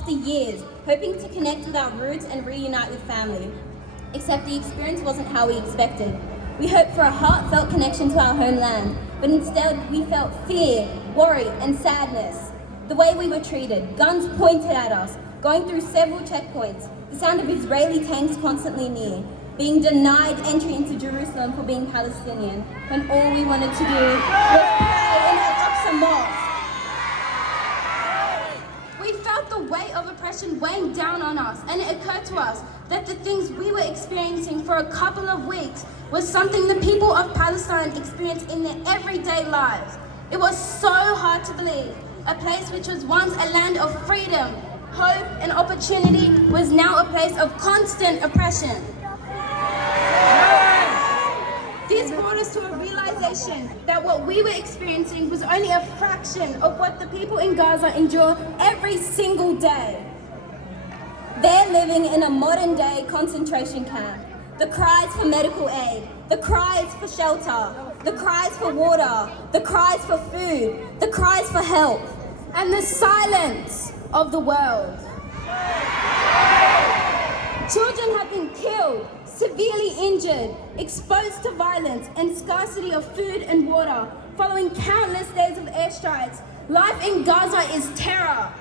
after years, hoping to connect with our roots and reunite with family. Except the experience wasn't how we expected. We hoped for a heartfelt connection to our homeland, but instead we felt fear, worry, and sadness. The way we were treated, guns pointed at us, going through several checkpoints, the sound of Israeli tanks constantly near, being denied entry into Jerusalem for being Palestinian, when all we wanted to do was pray in Al-Aqsa Mosque. We felt the weight of oppression weighing down on us, and it occurred to us that the things we were experiencing for a couple of weeks was something the people of Palestine experience in their everyday lives. It was so hard to believe. A place which was once a land of freedom, hope, and opportunity was now a place of constant oppression. This brought us to a realization that what we were experiencing was only a fraction of what the people in Gaza endure every single day. They're living in a modern-day concentration camp. The cries for medical aid, the cries for shelter, the cries for water, the cries for food, the cries for help, and the silence of the world. Children have been killed, severely injured, exposed to violence and scarcity of food and water, following countless days of airstrikes. Life in Gaza is terror.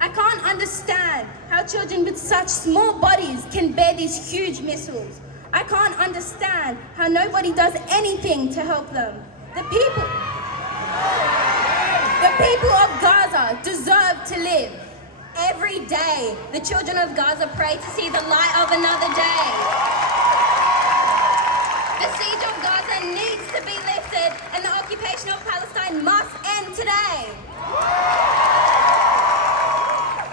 I can't understand how children with such small bodies can bear these huge missiles. I can't understand how nobody does anything to help them. The people of Gaza deserve to live. Every day, the children of Gaza pray to see the light of another day. The siege of Gaza needs to be lifted, and the occupation of Palestine must end today.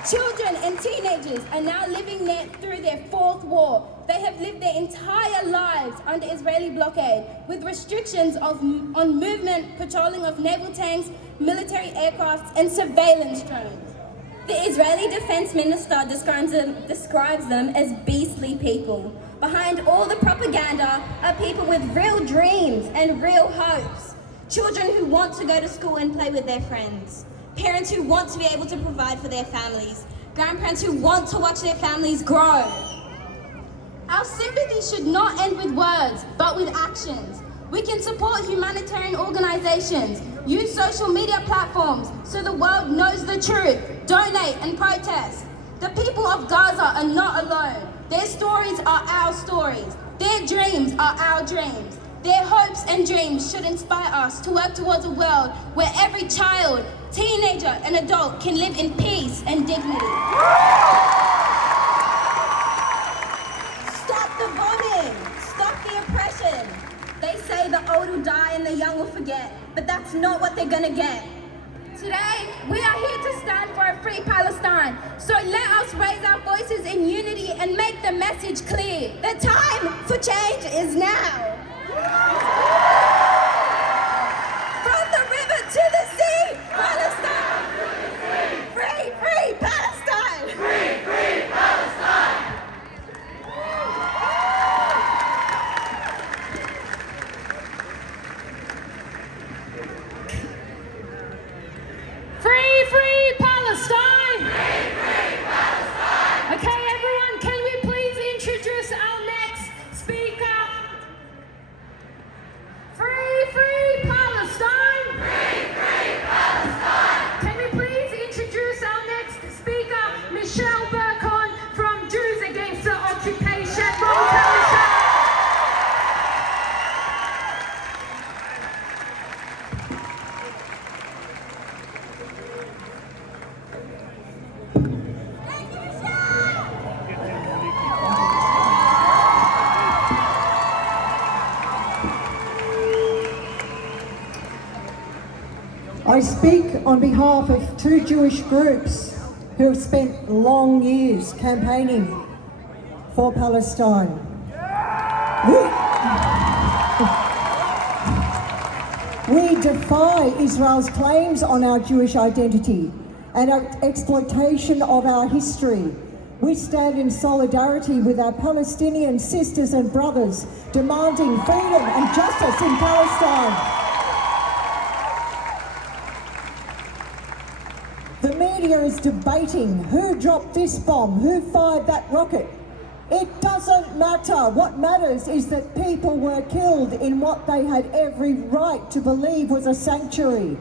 Children and teenagers are now living there through their fourth war. They have lived their entire lives under Israeli blockade, with restrictions on movement, patrolling of naval tanks, military aircrafts, and surveillance drones. The Israeli Defense Minister describes them as beastly people. Behind all the propaganda are people with real dreams and real hopes. Children who want to go to school and play with their friends. Parents who want to be able to provide for their families. Grandparents who want to watch their families grow. Our sympathy should not end with words, but with actions. We can support humanitarian organizations, use social media platforms so the world knows the truth, donate and protest. The people of Gaza are not alone. Their stories are our stories. Their dreams are our dreams. Their hopes and dreams should inspire us to work towards a world where every child, teenager and adult can live in peace and dignity. Stop the bombing! Stop the oppression! They say the old will die and the young will forget, but that's not what they're gonna get. Today, we are here to stand for a free Palestine. So let us raise our voices in unity and make the message clear. The time for change is now. From the river to the sea, Palestine! Free, free Palestine! Free, free Palestine! Free, free Palestine! Free, free Palestine! Okay, everyone, can we please introduce our next speaker? Free, free Palestine! Free, free Palestine! Can we please introduce our next speaker, Michelle Burkon from Jews Against the Occupation. Welcome, Michelle. I speak on behalf of two Jewish groups who have spent long years campaigning for Palestine. We defy Israel's claims on our Jewish identity and exploitation of our history. We stand in solidarity with our Palestinian sisters and brothers demanding freedom and justice in Palestine. The media media is debating who dropped this bomb, who fired that rocket. It doesn't matter. What matters is that people were killed in what they had every right to believe was a sanctuary.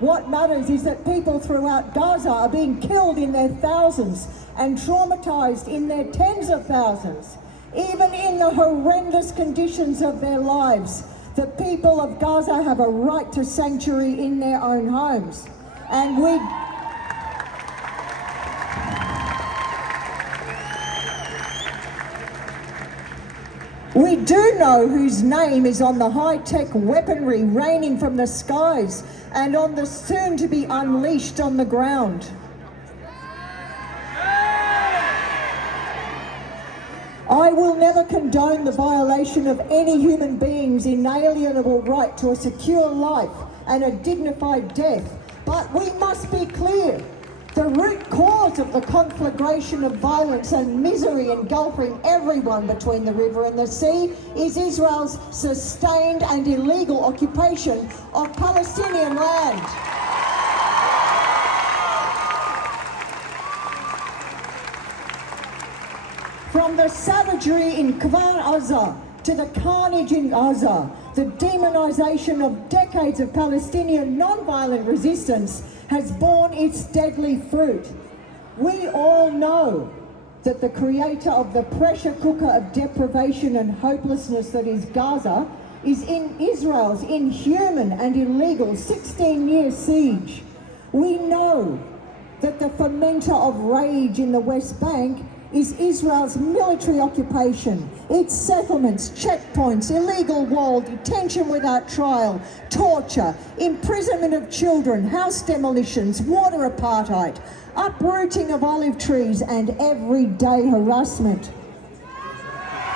What matters is that people throughout Gaza are being killed in their thousands and traumatized in their tens of thousands. Even in the horrendous conditions of their lives, the people of Gaza have a right to sanctuary in their own homes. And we do know whose name is on the high-tech weaponry raining from the skies and on the soon-to-be unleashed on the ground. I will never condone the violation of any human being's inalienable right to a secure life and a dignified death, but we must be clear. The root cause of the conflagration of violence and misery engulfing everyone between the river and the sea is Israel's sustained and illegal occupation of Palestinian land. From the savagery in Kfar Aza to the carnage in Gaza, the demonisation of decades of Palestinian non-violent resistance has borne its deadly fruit. We all know that the creator of the pressure cooker of deprivation and hopelessness that is Gaza is in Israel's inhuman and illegal 16-year siege. We know that the fermenter of rage in the West Bank is Israel's military occupation, its settlements, checkpoints, illegal wall, detention without trial, torture, imprisonment of children, house demolitions, water apartheid, uprooting of olive trees, and everyday harassment.